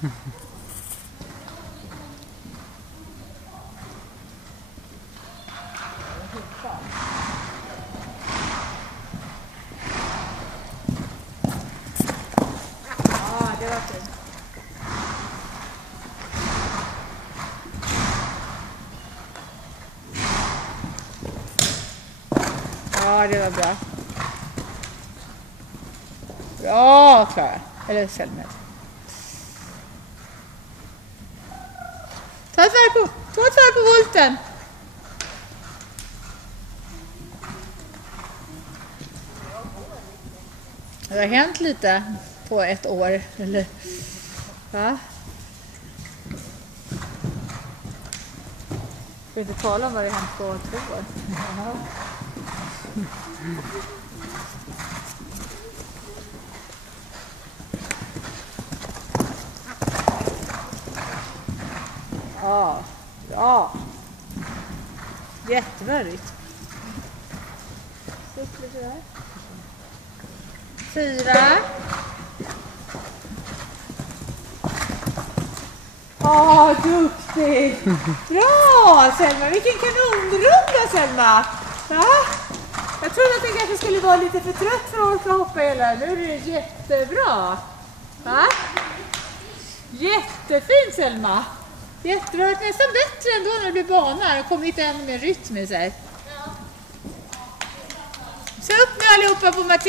Ja, det var fint. Ja, det var bra. Bra, Klara. Eller Selma. Ta ett varv på volten. Det har hänt lite på ett år. Eller, va? Ska vi inte tala om vad det har hänt på 2 år? Ja, bra. Jättebra rytm. 4. Duktigt! Bra, Selma! Vilken kanonrunda, Selma! Ja? Jag trodde att den kanske skulle vara lite för trött för att orka hoppa hela. Nu är det jättebra. Va? Jättefint, Selma! Jättebra, nästan bättre ändå när det blir bana. Det kommer lite ännu mer rytm i sig. Så upp nu allihopa på Matilda.